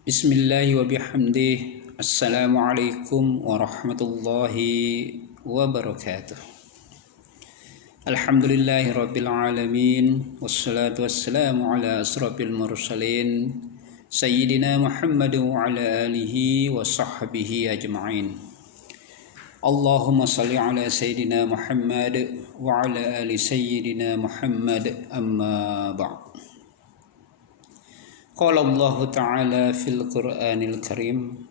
Bismillahi wa bihamdih. Assalamualaikum warahmatullahi wabarakatuh. Alhamdulillahi rabbil alamin. Wassalatu wassalamu ala asrafil mursalin Sayyidina Muhammad wa ala alihi wa sahbihi ajma'in. Allahumma salli ala Sayyidina Muhammad wa ala ali Sayyidina Muhammad, amma ba'd. Qala Allah Ta'ala fil Qur'anil Karim.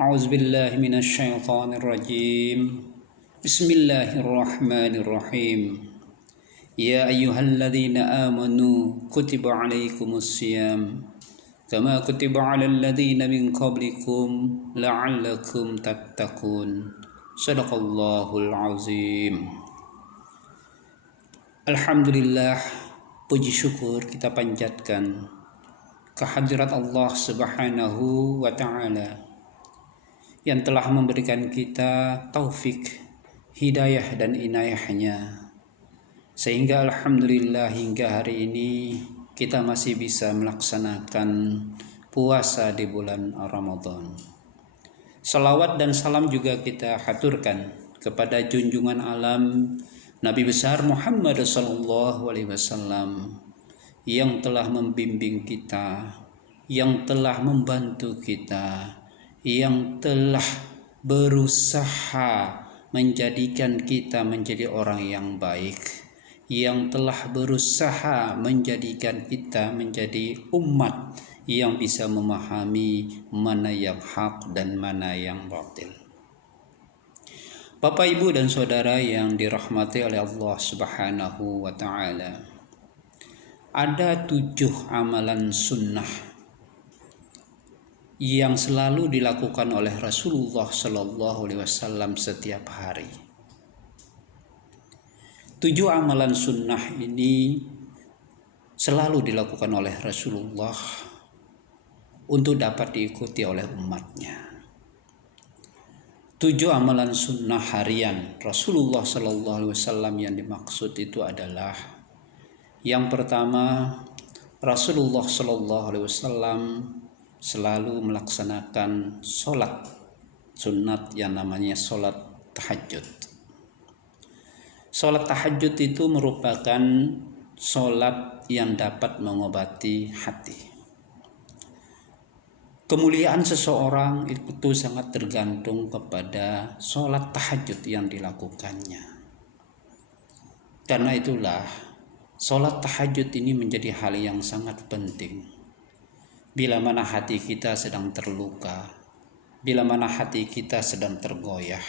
A'udzu billahi minasy syaithanir rajim. Bismillahirrahmanirrahim. Ya ayyuhalladzina amanu kutiba 'alaikumus syiyam kama kutiba 'alal ladzina min qablikum la'allakum tattaqun. Shadaqallahul azim. Alhamdulillah, puji syukur kita panjatkan kehadirat Allah Subhanahu wa Ta'ala yang telah memberikan kita taufik, hidayah dan inayahnya, sehingga alhamdulillah hingga hari ini kita masih bisa melaksanakan puasa di bulan Ramadan. Salawat dan salam juga kita haturkan kepada junjungan alam Nabi besar Muhammad sallallahu alaihi wasallam yang telah membimbing kita, yang telah membantu kita, yang telah berusaha menjadikan kita menjadi orang yang baik, yang telah berusaha menjadikan kita menjadi umat yang bisa memahami mana yang hak dan mana yang batil. Bapak, Ibu, dan Saudara yang dirahmati oleh Allah Subhanahu wa Ta'ala, ada 7 amalan sunnah yang selalu dilakukan oleh Rasulullah Sallallahu Alaihi Wasallam setiap hari. 7 amalan sunnah ini selalu dilakukan oleh Rasulullah untuk dapat diikuti oleh umatnya. 7 amalan sunnah harian Rasulullah Sallallahu Alaihi Wasallam yang dimaksud itu adalah: yang pertama, Rasulullah Shallallahu Alaihi Wasallam selalu melaksanakan sholat sunat yang namanya sholat tahajud. Sholat tahajud itu merupakan sholat yang dapat mengobati hati. Kemuliaan seseorang itu sangat tergantung kepada sholat tahajud yang dilakukannya. Karena itulah sholat tahajud ini menjadi hal yang sangat penting. Bila mana hati kita sedang terluka, bila mana hati kita sedang tergoyah,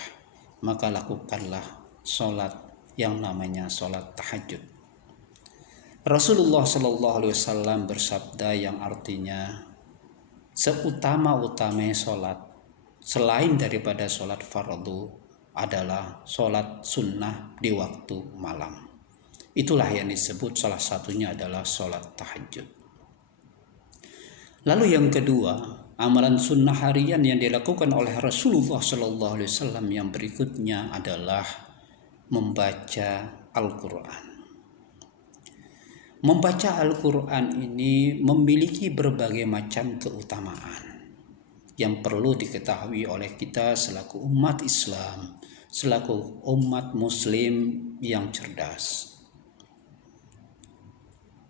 maka lakukanlah sholat yang namanya sholat tahajud. Rasulullah Sallallahu Alaihi Wasallam bersabda yang artinya, seutama-utamanya sholat selain daripada sholat fardu adalah sholat sunnah di waktu malam. Itulah yang disebut salah satunya adalah sholat tahajud. Lalu yang kedua, amalan sunnah harian yang dilakukan oleh Rasulullah Sallallahu Alaihi Wasallam yang berikutnya adalah membaca Al-Quran. Membaca Al-Quran ini memiliki berbagai macam keutamaan yang perlu diketahui oleh kita selaku umat Islam, selaku umat Muslim yang cerdas.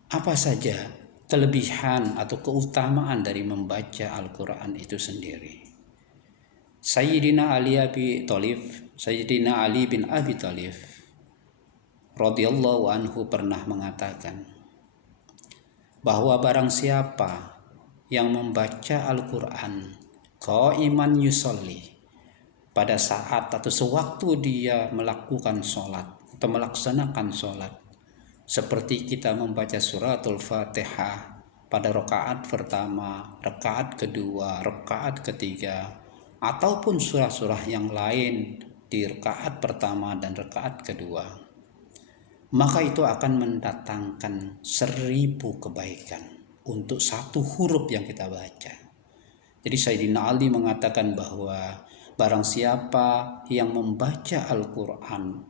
Apa saja kelebihan atau keutamaan dari membaca Al-Quran itu sendiri? Sayyidina Ali bin Abi Thalib radhiyallahu anhu pernah mengatakan bahwa barang siapa yang membaca Al-Quran qaiman yusolli, pada saat atau sewaktu dia melakukan sholat atau melaksanakan sholat, seperti kita membaca suratul Fatihah pada rakaat pertama, rakaat kedua, rakaat ketiga, ataupun surah-surah yang lain di rakaat pertama dan rakaat kedua, maka itu akan mendatangkan 1000 kebaikan untuk satu huruf yang kita baca. Jadi Sayyidina Ali mengatakan bahwa barang siapa yang membaca Al-Quran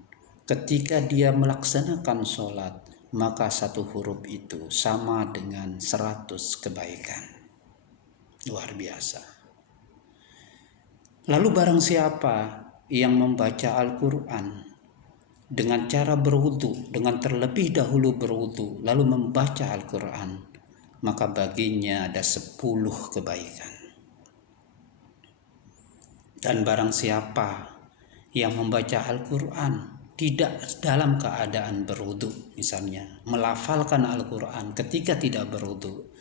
ketika dia melaksanakan sholat, maka satu huruf itu sama dengan 100 kebaikan. Luar biasa. Lalu barang siapa yang membaca Al-Quran dengan cara berwudu, dengan terlebih dahulu berwudu, lalu membaca Al-Quran, maka baginya ada 10 kebaikan. Dan barang siapa yang membaca Al-Quran tidak dalam keadaan berwudu, misalnya melafalkan Al-Quran ketika tidak berwudu,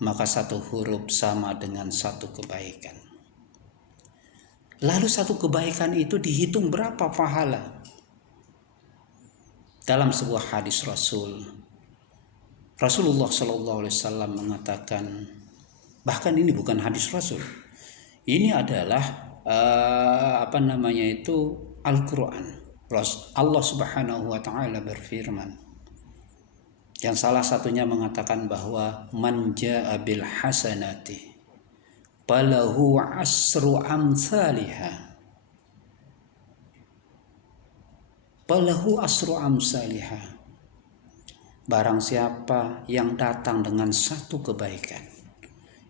maka 1 huruf sama dengan 1 kebaikan. Lalu 1 kebaikan itu dihitung berapa pahala? Dalam sebuah hadis Rasulullah SAW mengatakan, bahkan ini bukan hadis Rasul, ini adalah Al-Quran. Allah Subhanahu wa Ta'ala berfirman, yang salah satunya mengatakan bahwa man jaa bil hasanati falahu asru amsalihah. Falahu asru amsalihah. Barang siapa yang datang dengan 1 kebaikan,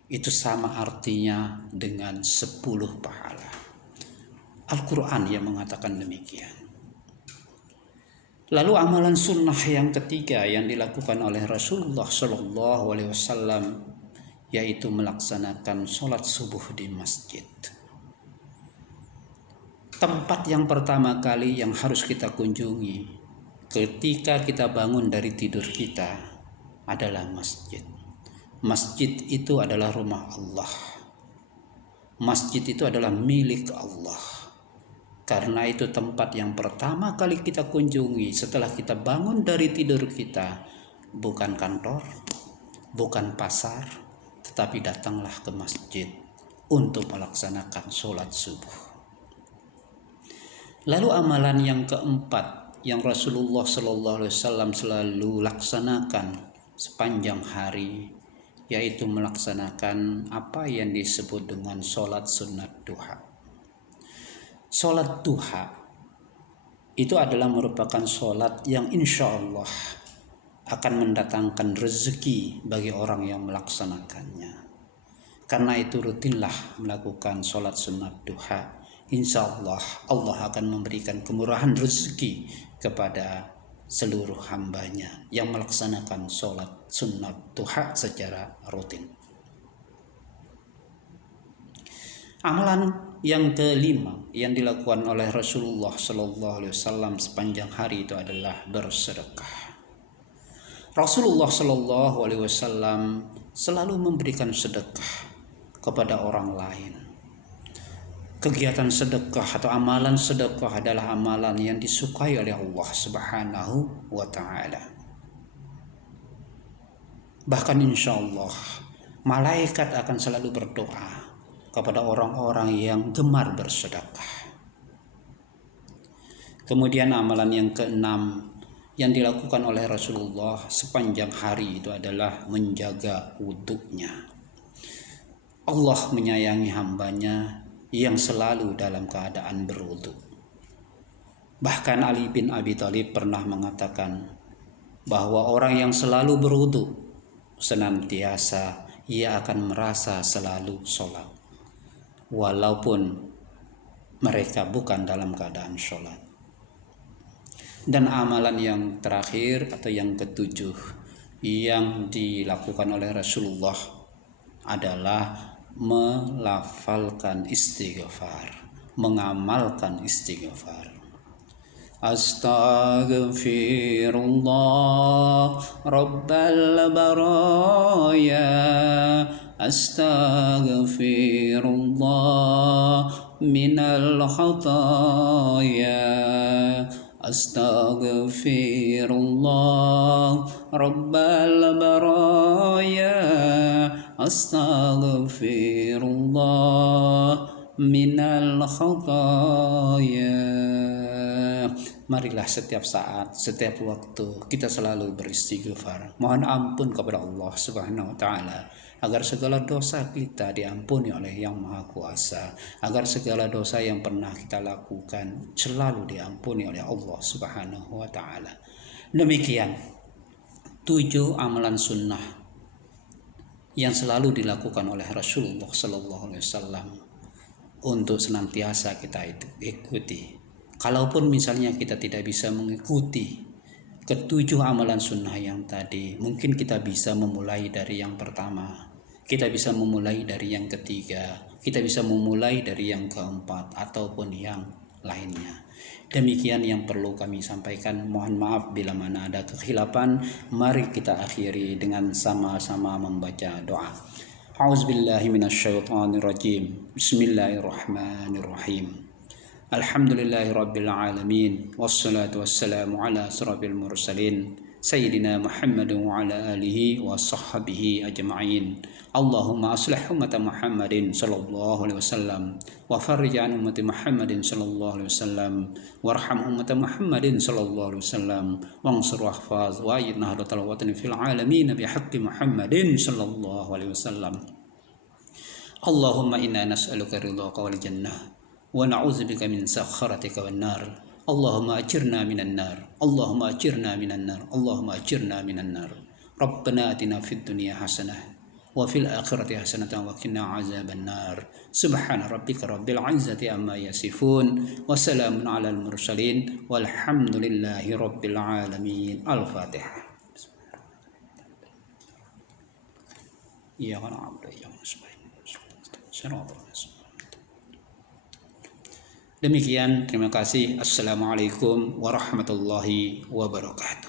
itu sama artinya dengan 10 pahala. Al-Quran yang mengatakan demikian. Lalu amalan sunnah yang ketiga yang dilakukan oleh Rasulullah SAW, yaitu melaksanakan sholat subuh di masjid. Tempat yang pertama kali yang harus kita kunjungi ketika kita bangun dari tidur kita adalah masjid. Masjid itu adalah rumah Allah. Masjid itu adalah milik Allah. Karena itu tempat yang pertama kali kita kunjungi setelah kita bangun dari tidur kita, bukan kantor, bukan pasar, tetapi datanglah ke masjid untuk melaksanakan sholat subuh. Lalu amalan yang keempat yang Rasulullah SAW selalu laksanakan sepanjang hari, yaitu melaksanakan apa yang disebut dengan sholat sunat duha. Sholat duha itu adalah merupakan sholat yang insya Allah akan mendatangkan rezeki bagi orang yang melaksanakannya. Karena itu rutinlah melakukan sholat sunat duha. Insya Allah akan memberikan kemurahan rezeki kepada seluruh hambanya yang melaksanakan sholat sunat duha secara rutin. Amalan yang kelima yang dilakukan oleh Rasulullah SAW sepanjang hari itu adalah bersedekah. Rasulullah SAW selalu memberikan sedekah kepada orang lain. Kegiatan sedekah atau amalan sedekah adalah amalan yang disukai oleh Allah Subhanahu wa Ta'ala. Bahkan insya Allah malaikat akan selalu berdoa kepada orang-orang yang gemar bersedekah. Kemudian amalan yang keenam yang dilakukan oleh Rasulullah sepanjang hari itu adalah menjaga wudhunya. Allah menyayangi hambanya yang selalu dalam keadaan berwudhu. Bahkan Ali bin Abi Thalib pernah mengatakan bahwa orang yang selalu berwudhu senantiasa ia akan merasa selalu sholat, walaupun mereka bukan dalam keadaan sholat. Dan amalan yang terakhir atau yang ketujuh yang dilakukan oleh Rasulullah adalah melafalkan istighfar, mengamalkan istighfar. Astaghfirullah Rabbal baraya, Astaghfirullah minal khataya, Astaghfirullah Rabbal baraya, Astaghfirullah minal khataya. Marilah setiap saat, setiap waktu kita selalu beristighfar, mohon ampun kepada Allah Subhanahu wa Ta'ala, agar segala dosa kita diampuni oleh Yang Maha Kuasa, agar segala dosa yang pernah kita lakukan selalu diampuni oleh Allah Subhanahu wa Ta'ala. Demikian 7 amalan sunnah yang selalu dilakukan oleh Rasulullah Sallallahu Alaihi Wasallam untuk senantiasa kita ikuti. Kalaupun misalnya kita tidak bisa mengikuti ketujuh amalan sunnah yang tadi, mungkin kita bisa memulai dari yang pertama, kita bisa memulai dari yang ketiga, kita bisa memulai dari yang keempat, ataupun yang lainnya. Demikian yang perlu kami sampaikan. Mohon maaf bila mana ada kekhilafan. Mari kita akhiri dengan sama-sama membaca doa. A'udzubillahi minasyaitonirrajim. Bismillahirrahmanirrahim. Alhamdulillahi rabbil alamin. Wassalatu wassalamu ala asrafil mursalin Sayyidina Muhammad wa ala alihi wa sahbihi ajma'in. Allahumma aslih ummata Muhammadin sallallahu alaihi wasallam wa farrij an ummati Muhammadin sallallahu alaihi wasallam warham ummata Muhammadin sallallahu alaihi wasallam wansur wahfaz wa ayyid nahdatal watani fil alamin bihaqqi Muhammadin sallallahu alaihi wasallam. Allahumma inna nas'aluka ridhaka wal jannah wa na'udzubika min sakharatika wan nar. Allahumma ajirna minan nar. Allahumma ajirna minan nar. Allahumma ajirna minan nar. Rabbana atina fid dunya hasanah wa fil akhirati hasanatan wa qina azaban nar. Subhana rabbika rabbil izzati amma yasifun wa salamun alal mursalin walhamdulillahi rabbil alamin. Al-Fatihah. Iyyaka na'budu wa iyyaka nasta'in. Demikian, terima kasih. Assalamualaikum warahmatullahi wabarakatuh.